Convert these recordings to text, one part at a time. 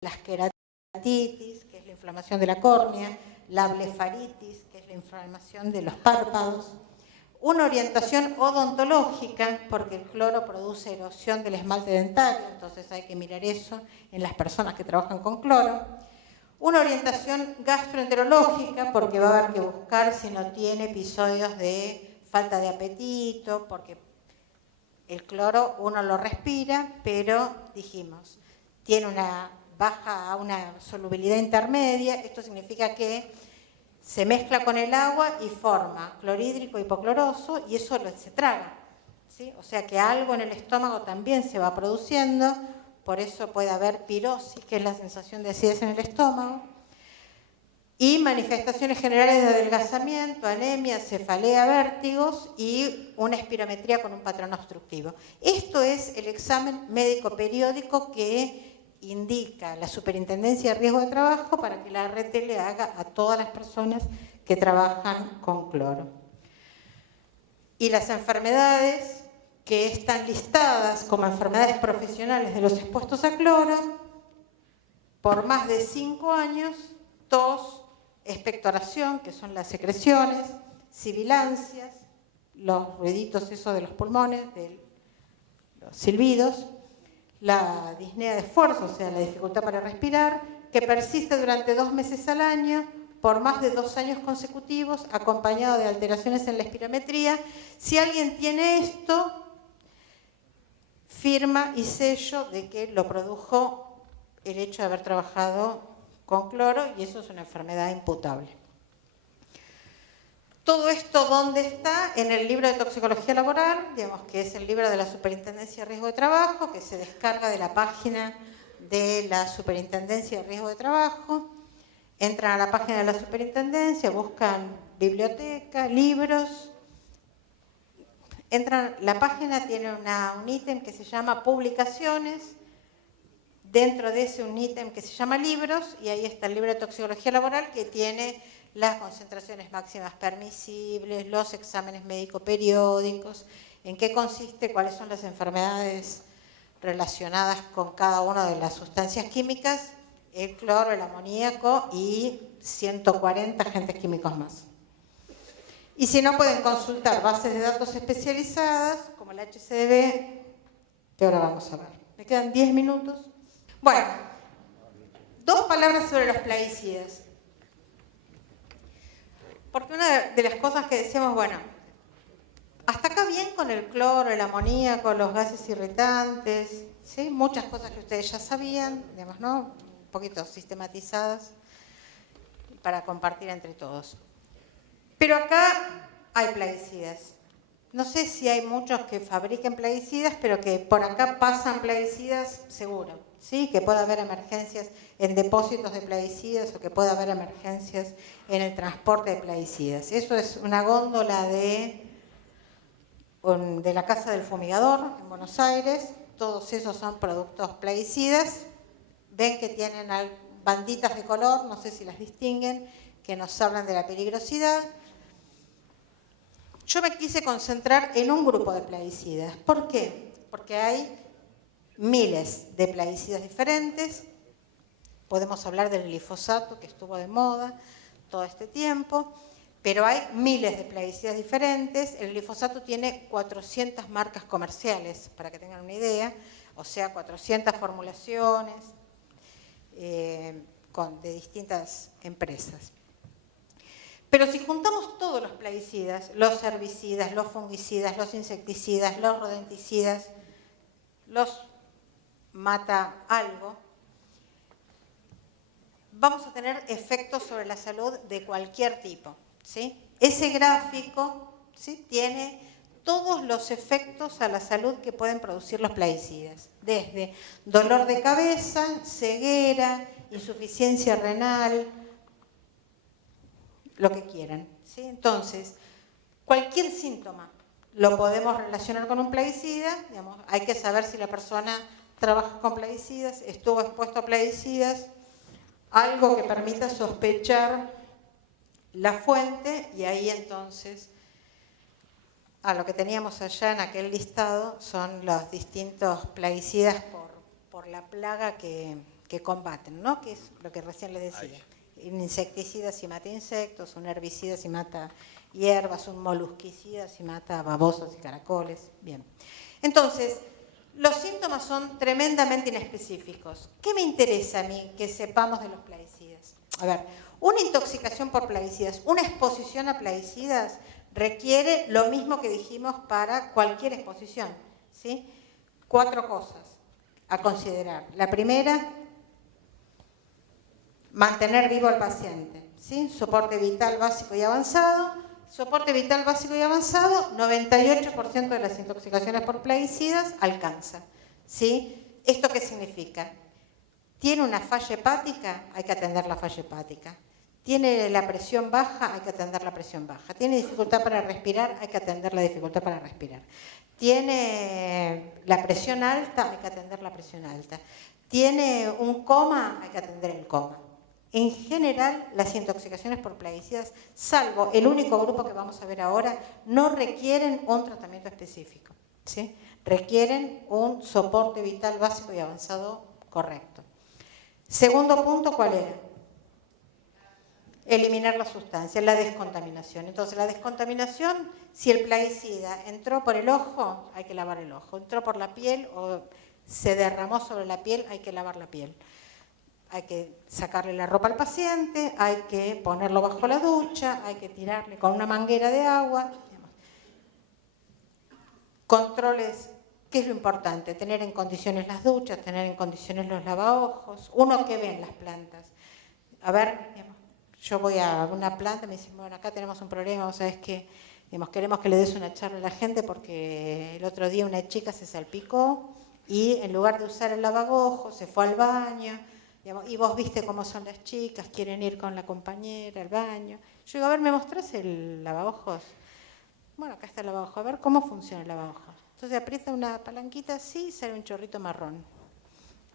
las queratitis, que es la inflamación de la córnea, la blefaritis, que es la inflamación de los párpados, una orientación odontológica, porque el cloro produce erosión del esmalte dentario, entonces hay que mirar eso en las personas que trabajan con cloro, una orientación gastroenterológica, porque va a haber que buscar si no tiene episodios de falta de apetito, porque el cloro uno lo respira, pero dijimos, tiene una baja a una solubilidad intermedia, esto significa que se mezcla con el agua y forma clorhídrico hipocloroso y eso se traga, ¿sí? O sea que algo en el estómago también se va produciendo, por eso puede haber pirosis, que es la sensación de acidez en el estómago, y manifestaciones generales de adelgazamiento, anemia, cefalea, vértigos y una espirometría con un patrón obstructivo. Esto es el examen médico periódico que indica la Superintendencia de Riesgo de Trabajo para que la ART le haga a todas las personas que trabajan con cloro. Y las enfermedades que están listadas como enfermedades profesionales de los expuestos a cloro, por más de 5 años, tos, expectoración, que son las secreciones, sibilancias, los ruiditos esos de los pulmones, de los silbidos, la disnea de esfuerzo, o sea, la dificultad para respirar, que persiste durante 2 meses al año, por más de 2 años consecutivos, acompañado de alteraciones en la espirometría. Si alguien tiene esto, firma y sello de que lo produjo el hecho de haber trabajado con cloro y eso es una enfermedad imputable. Todo esto, ¿dónde está? En el libro de toxicología laboral, digamos que es el libro de la Superintendencia de Riesgo de Trabajo, que se descarga de la página de la Superintendencia de Riesgo de Trabajo. Entran a la página de la Superintendencia, buscan biblioteca, libros. La página tiene un ítem que se llama publicaciones. Dentro de ese un ítem que se llama libros, y ahí está el libro de toxicología laboral que tiene las concentraciones máximas permisibles, los exámenes médico periódicos, en qué consiste, cuáles son las enfermedades relacionadas con cada una de las sustancias químicas, el cloro, el amoníaco y 140 agentes químicos más. Y si no, pueden consultar bases de datos especializadas, como la HCDB, que ahora vamos a ver. Me quedan 10 minutos. Bueno, 2 palabras sobre los plaguicidas. Porque una de las cosas que decíamos, bueno, hasta acá bien con el cloro, el amoníaco, los gases irritantes, ¿sí? Muchas cosas que ustedes ya sabían, digamos, ¿no? Un poquito sistematizadas para compartir entre todos. Pero acá hay plaguicidas. No sé si hay muchos que fabriquen plaguicidas, pero que por acá pasan plaguicidas seguro, ¿sí? Que pueda haber emergencias en depósitos de plaguicidas o que pueda haber emergencias en el transporte de plaguicidas. Eso es una góndola de la Casa del Fumigador en Buenos Aires. Todos esos son productos plaguicidas. Ven que tienen banditas de color, no sé si las distinguen, que nos hablan de la peligrosidad. Yo me quise concentrar en un grupo de plaguicidas. ¿Por qué? Porque hay miles de plaguicidas diferentes. Podemos hablar del glifosato, que estuvo de moda todo este tiempo, pero hay miles de plaguicidas diferentes. El glifosato tiene 400 marcas comerciales, para que tengan una idea, o sea, 400 formulaciones de distintas empresas. Pero si juntamos todos los plaguicidas, los herbicidas, los fungicidas, los insecticidas, los rodenticidas, los mata algo, vamos a tener efectos sobre la salud de cualquier tipo, ¿sí? Ese gráfico, ¿sí?, tiene todos los efectos a la salud que pueden producir los plaguicidas, desde dolor de cabeza, ceguera, insuficiencia renal, lo que quieran, ¿sí? Entonces, cualquier síntoma lo podemos relacionar con un plaguicida, digamos, hay que saber si la persona trabaja con plaguicidas, estuvo expuesto a plaguicidas, algo que permita sospechar la fuente, y ahí entonces, lo que teníamos allá en aquel listado son los distintos plaguicidas por la plaga que que combaten, ¿no? Que es lo que recién les decía. Un insecticida si mata insectos, un herbicida si mata hierbas, un molusquicida si mata babosos y caracoles. Bien. Entonces, los síntomas son tremendamente inespecíficos. ¿Qué me interesa a mí que sepamos de los plaguicidas? A ver, una intoxicación por plaguicidas, una exposición a plaguicidas requiere lo mismo que dijimos para cualquier exposición, ¿sí? 4 cosas a considerar. La primera, mantener vivo al paciente, ¿sí? Soporte vital básico y avanzado. Soporte vital básico y avanzado, 98% de las intoxicaciones por plaguicidas alcanza, ¿sí? ¿Esto qué significa? ¿Tiene una falla hepática? Hay que atender la falla hepática. ¿Tiene la presión baja? Hay que atender la presión baja. ¿Tiene dificultad para respirar? Hay que atender la dificultad para respirar. ¿Tiene la presión alta? Hay que atender la presión alta. ¿Tiene un coma? Hay que atender el coma. En general, las intoxicaciones por plaguicidas, salvo el único grupo que vamos a ver ahora, no requieren un tratamiento específico, ¿sí? Requieren un soporte vital básico y avanzado correcto. Segundo punto, ¿cuál era? Eliminar la sustancia, la descontaminación. Entonces, la descontaminación, si el plaguicida entró por el ojo, hay que lavar el ojo. Entró por la piel o se derramó sobre la piel, hay que lavar la piel. Hay que sacarle la ropa al paciente, hay que ponerlo bajo la ducha, hay que tirarle con una manguera de agua. Controles, ¿qué es lo importante? Tener en condiciones las duchas, tener en condiciones los lavaojos. Uno que ve en las plantas. A ver, yo voy a una planta y me dicen, bueno, acá tenemos un problema, ¿sabes qué? Queremos que le des una charla a la gente porque el otro día una chica se salpicó y en lugar de usar el lavavojos se fue al baño. Y vos viste cómo son las chicas, quieren ir con la compañera al baño. Yo digo, a ver, ¿me mostrás el lavavojos? Bueno, acá está el lavavojos, a ver cómo funciona el lavavojos. Entonces aprieta una palanquita así y sale un chorrito marrón.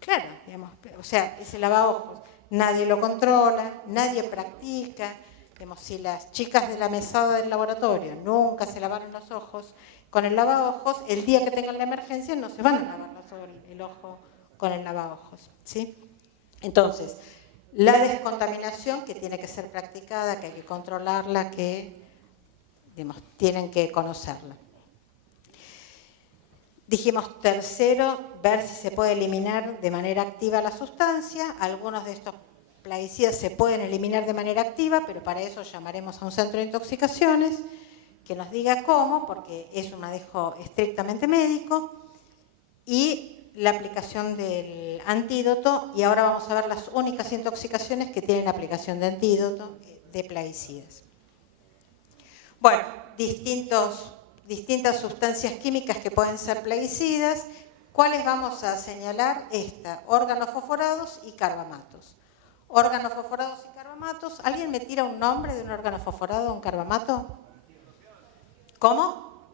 Claro, o sea, ese lavavojos nadie lo controla, nadie practica. Si las chicas de la mesada del laboratorio nunca se lavaron los ojos con el lavavojos, el día que tengan la emergencia no se van a lavar el ojo con el lavavojos, ¿sí? Entonces, la descontaminación que tiene que ser practicada, que hay que controlarla, que tienen que conocerla. Dijimos tercero, ver si se puede eliminar de manera activa la sustancia. Algunos de estos plaguicidas se pueden eliminar de manera activa, pero para eso llamaremos a un centro de intoxicaciones que nos diga cómo, porque es un manejo estrictamente médico, y la aplicación del antídoto, y ahora vamos a ver las únicas intoxicaciones que tienen aplicación de antídoto de plaguicidas. Bueno, distintas sustancias químicas que pueden ser plaguicidas. ¿Cuáles vamos a señalar? Órganos fosforados y carbamatos. Órganos fosforados y carbamatos. ¿Alguien me tira un nombre de un órgano fosforado o un carbamato? ¿Cómo?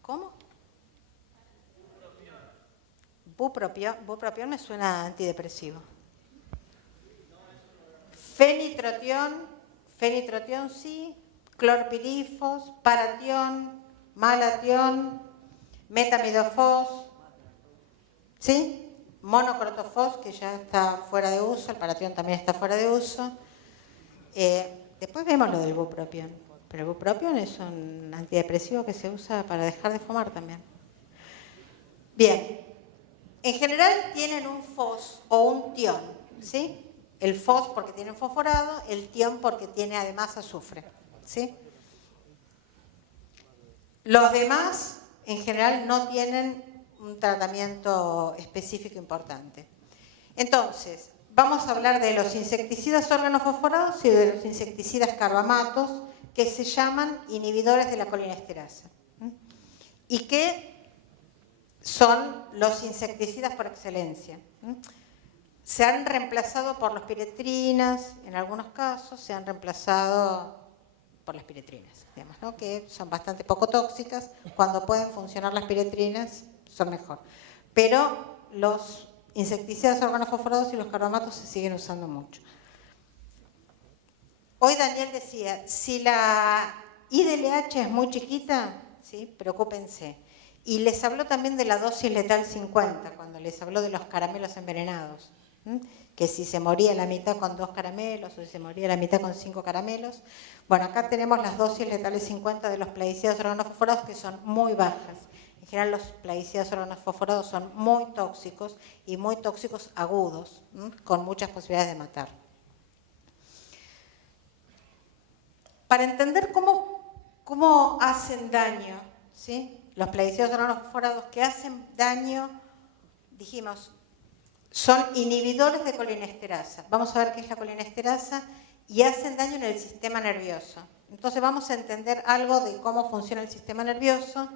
¿Cómo? Bupropión me suena a antidepresivo. Fenitrotión sí, clorpirifos, paratión, malatión, metamidofos, ¿sí? Monocrotofos, que ya está fuera de uso, el paratión también está fuera de uso. Después vemos lo del bupropión, pero el bupropión es un antidepresivo que se usa para dejar de fumar también. Bien. En general tienen un fos o un tión, ¿sí? El fos porque tiene fosforado, el tión porque tiene además azufre, ¿sí? Los demás, en general, no tienen un tratamiento específico importante. Entonces, vamos a hablar de los insecticidas organofosforados y de los insecticidas carbamatos, que se llaman inhibidores de la colinesterasa. Y que son los insecticidas por excelencia. Se han reemplazado por las piretrinas, en algunos casos se han reemplazado por las piretrinas, ¿no? Que son bastante poco tóxicas. Cuando pueden funcionar las piretrinas, son mejor. Pero los insecticidas organofosforados y los carbamatos se siguen usando mucho. Hoy Daniel decía, si la IDLH es muy chiquita, ¿sí? Preocúpense. Y les habló también de la dosis letal 50, cuando les habló de los caramelos envenenados. Que si se moría la mitad con 2 caramelos o si se moría la mitad con 5 caramelos. Bueno, acá tenemos las dosis letales 50 de los plaguicidas organofosforados, que son muy bajas. En general los plaguicidas organofosforados son muy tóxicos y muy tóxicos agudos, con muchas posibilidades de matar. Para entender cómo hacen daño, ¿sí? Los plaguicidas organofosforados que hacen daño, dijimos, son inhibidores de colinesterasa. Vamos a ver qué es la colinesterasa y hacen daño en el sistema nervioso. Entonces vamos a entender algo de cómo funciona el sistema nervioso.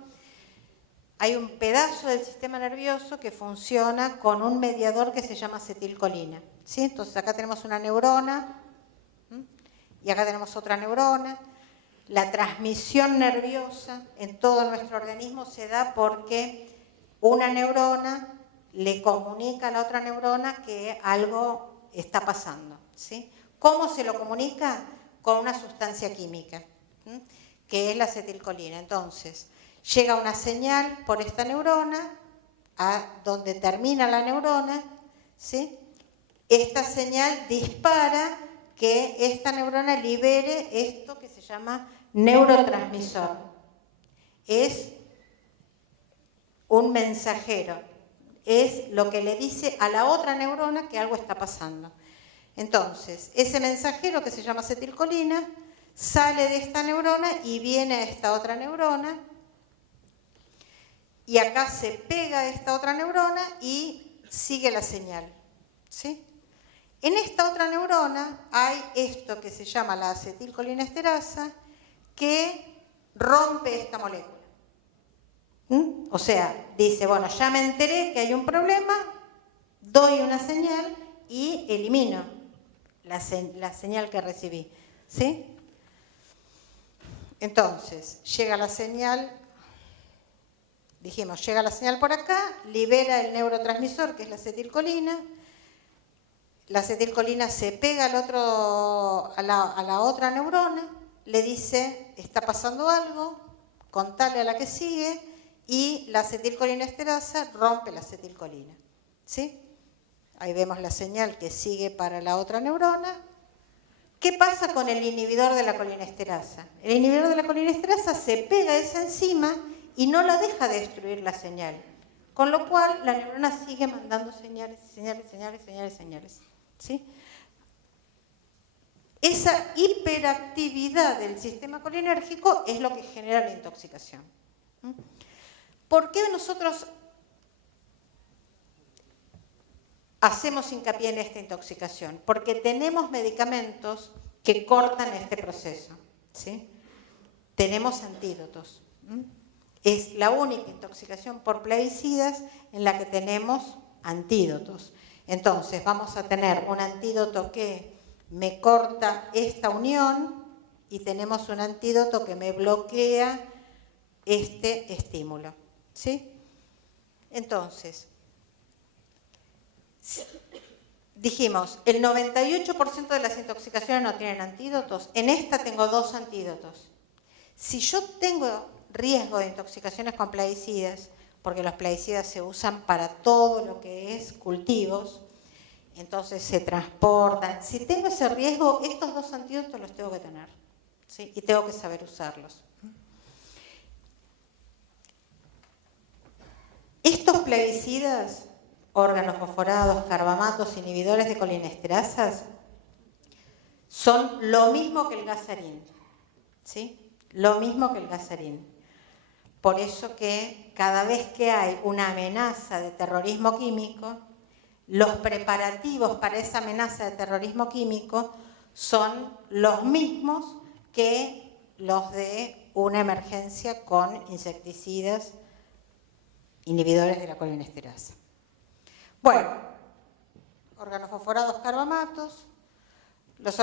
Hay un pedazo del sistema nervioso que funciona con un mediador que se llama acetilcolina, ¿sí? Entonces acá tenemos una neurona y acá tenemos otra neurona. La transmisión nerviosa en todo nuestro organismo se da porque una neurona le comunica a la otra neurona que algo está pasando, ¿sí? ¿Cómo se lo comunica? Con una sustancia química, que es la acetilcolina. Entonces, llega una señal por esta neurona a donde termina la neurona, ¿sí? Esta señal dispara que esta neurona libere esto que se llama neurotransmisor. Es un mensajero. Es lo que le dice a la otra neurona que algo está pasando. Entonces, ese mensajero que se llama acetilcolina sale de esta neurona y viene a esta otra neurona y acá se pega a esta otra neurona y sigue la señal, ¿sí? En esta otra neurona hay esto que se llama la acetilcolinesterasa que rompe esta molécula. O sea, dice, bueno, ya me enteré que hay un problema, doy una señal y elimino la señal que recibí, ¿sí? Entonces, llega la señal, dijimos, llega la señal por acá, libera el neurotransmisor, que es la acetilcolina se pega a la otra neurona, le dice, está pasando algo, contale a la que sigue, y la acetilcolinesterasa rompe la acetilcolina, ¿sí? Ahí vemos la señal que sigue para la otra neurona. ¿Qué pasa con el inhibidor de la colinesterasa? El inhibidor de la colinesterasa se pega a esa enzima y no la deja destruir la señal, con lo cual la neurona sigue mandando señales, ¿sí? Esa hiperactividad del sistema colinérgico es lo que genera la intoxicación. ¿Por qué nosotros hacemos hincapié en esta intoxicación? Porque tenemos medicamentos que cortan este proceso, ¿sí? Tenemos antídotos. Es la única intoxicación por plaguicidas en la que tenemos antídotos. Entonces vamos a tener un antídoto que me corta esta unión y tenemos un antídoto que me bloquea este estímulo, ¿sí? Entonces, dijimos, el 98% de las intoxicaciones no tienen antídotos. En esta tengo 2 antídotos. Si yo tengo riesgo de intoxicaciones con plaguicidas, porque los plaguicidas se usan para todo lo que es cultivos, entonces se transportan. Si tengo ese riesgo, estos 2 antídotos los tengo que tener, ¿sí? Y tengo que saber usarlos. Estos plaguicidas, organofosforados, carbamatos, inhibidores de colinesterasas, son lo mismo que el gasarín, ¿sí? Lo mismo que el gasarín. Por eso que cada vez que hay una amenaza de terrorismo químico, los preparativos para esa amenaza de terrorismo químico son los mismos que los de una emergencia con insecticidas inhibidores de la colinesterasa. Bueno, organofosforados, carbamatos. Los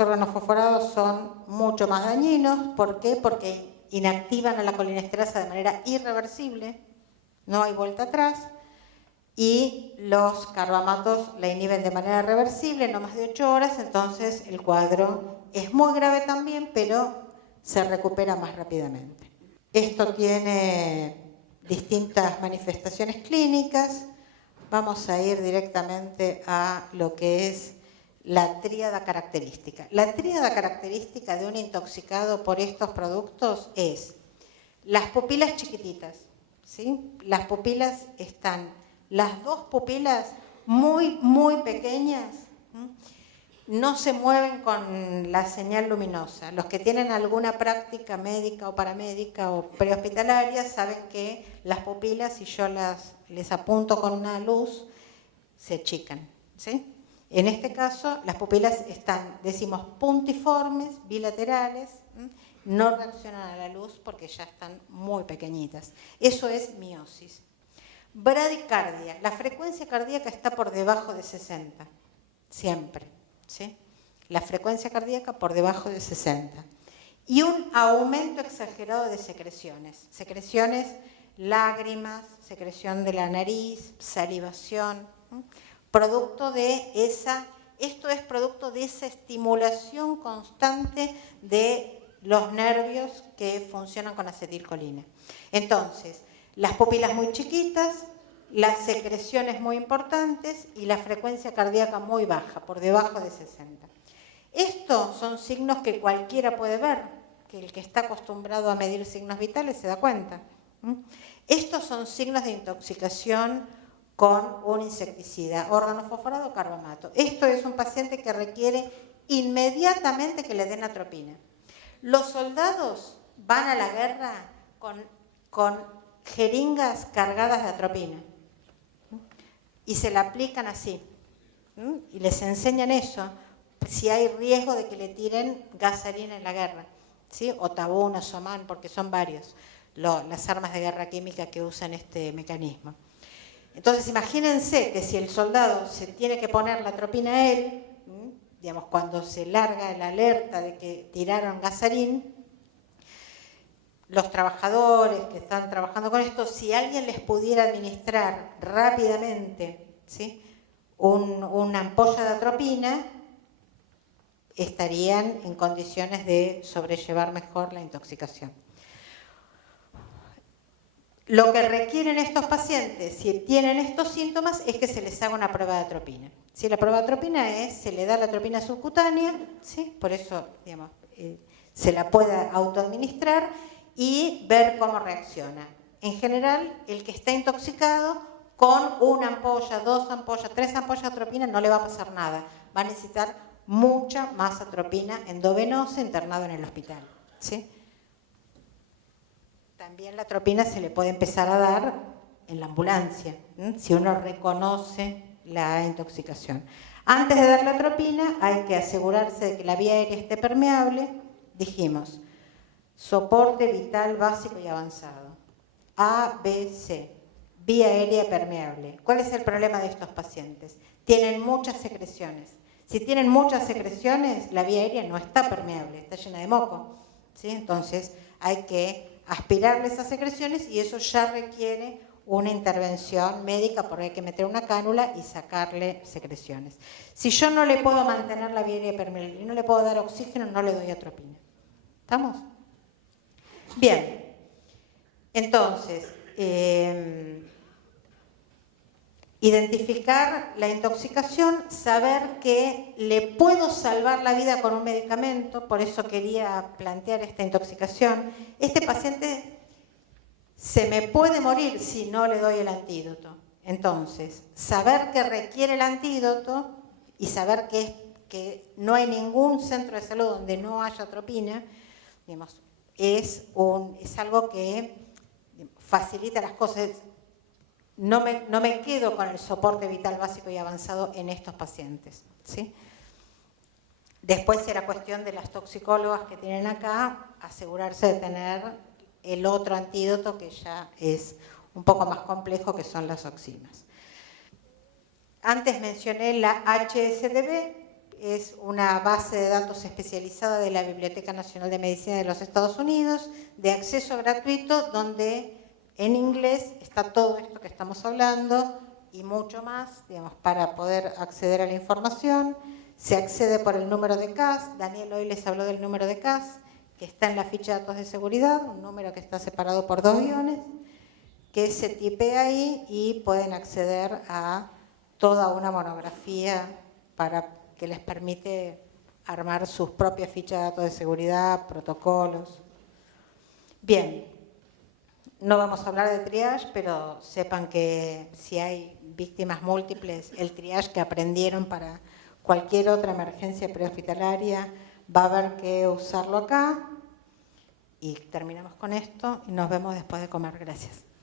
organofosforados son mucho más dañinos. ¿Por qué? Porque inactivan a la colinesterasa de manera irreversible, no hay vuelta atrás, y los carbamatos la inhiben de manera reversible, no más de 8 horas, entonces el cuadro es muy grave también, pero se recupera más rápidamente. Esto tiene distintas manifestaciones clínicas. Vamos a ir directamente a lo que es la tríada característica. La tríada característica de un intoxicado por estos productos es las pupilas chiquititas, ¿sí? Las pupilas están, las dos pupilas muy, muy pequeñas, ¿sí? No se mueven con la señal luminosa. Los que tienen alguna práctica médica o paramédica o prehospitalaria saben que las pupilas, si yo les apunto con una luz, se achican, ¿sí? En este caso, las pupilas están, decimos, puntiformes, bilaterales, ¿sí? No reaccionan a la luz porque ya están muy pequeñitas. Eso es miosis. Bradicardia. La frecuencia cardíaca está por debajo de 60, siempre, ¿sí? La frecuencia cardíaca por debajo de 60. Y un aumento exagerado de secreciones. Secreciones, lágrimas, secreción de la nariz, salivación, ¿sí? Producto de esa, esto es producto de esa estimulación constante de los nervios que funcionan con acetilcolina. Entonces, las pupilas muy chiquitas, las secreciones muy importantes y la frecuencia cardíaca muy baja, por debajo de 60. Estos son signos que cualquiera puede ver, que el que está acostumbrado a medir signos vitales se da cuenta. Estos son signos de intoxicación con un insecticida, órgano fosforado o carbamato. Esto es un paciente que requiere inmediatamente que le den atropina. Los soldados van a la guerra con jeringas cargadas de atropina y se la aplican así y les enseñan eso si hay riesgo de que le tiren gasarina en la guerra, ¿sí? O tabún o somán, porque son varios las armas de guerra química que usan este mecanismo. Entonces imagínense que si el soldado se tiene que poner la atropina a él, digamos, cuando se larga la alerta de que tiraron gasarín, los trabajadores que están trabajando con esto, si alguien les pudiera administrar rápidamente, ¿sí?, una ampolla de atropina, estarían en condiciones de sobrellevar mejor la intoxicación. Lo que requieren estos pacientes, si tienen estos síntomas, es que se les haga una prueba de atropina. Si la prueba de atropina se le da la atropina subcutánea, ¿sí?, por eso, digamos, se la puede autoadministrar y ver cómo reacciona. En general, el que está intoxicado, con una ampolla, 2 ampollas, 3 ampollas de atropina no le va a pasar nada. Va a necesitar mucha más atropina endovenosa internado en el hospital, ¿sí? También la atropina se le puede empezar a dar en la ambulancia, ¿sí?, si uno reconoce la intoxicación. Antes de dar la atropina hay que asegurarse de que la vía aérea esté permeable. Dijimos, soporte vital básico y avanzado. A, B, C. Vía aérea permeable. ¿Cuál es el problema de estos pacientes? Tienen muchas secreciones. Si tienen muchas secreciones, la vía aérea no está permeable, está llena de moco, ¿sí? Entonces hay que aspirarle esas secreciones y eso ya requiere una intervención médica porque hay que meter una cánula y sacarle secreciones. Si yo no le puedo mantener la vía aérea permeable y no le puedo dar oxígeno, no le doy atropina. ¿Estamos? Bien. Entonces, identificar la intoxicación, saber que le puedo salvar la vida con un medicamento, por eso quería plantear esta intoxicación. Este paciente se me puede morir si no le doy el antídoto. Entonces, saber que requiere el antídoto y saber que no hay ningún centro de salud donde no haya atropina, digamos, es algo que facilita las cosas. No me quedo con el soporte vital básico y avanzado en estos pacientes, ¿sí? Después será cuestión de las toxicólogas que tienen acá asegurarse de tener el otro antídoto que ya es un poco más complejo, que son las oxinas. Antes mencioné la HSDB, es una base de datos especializada de la Biblioteca Nacional de Medicina de los Estados Unidos, de acceso gratuito, donde en inglés está todo esto que estamos hablando y mucho más, digamos, para poder acceder a la información. Se accede por el número de CAS. Daniel hoy les habló del número de CAS, que está en la ficha de datos de seguridad, un número que está separado por 2 guiones. que se tipea ahí y pueden acceder a toda una monografía que les permite armar sus propias fichas de datos de seguridad, protocolos. Bien, no vamos a hablar de triage, pero sepan que si hay víctimas múltiples, el triage que aprendieron para cualquier otra emergencia prehospitalaria va a haber que usarlo acá. Y terminamos con esto y nos vemos después de comer. Gracias.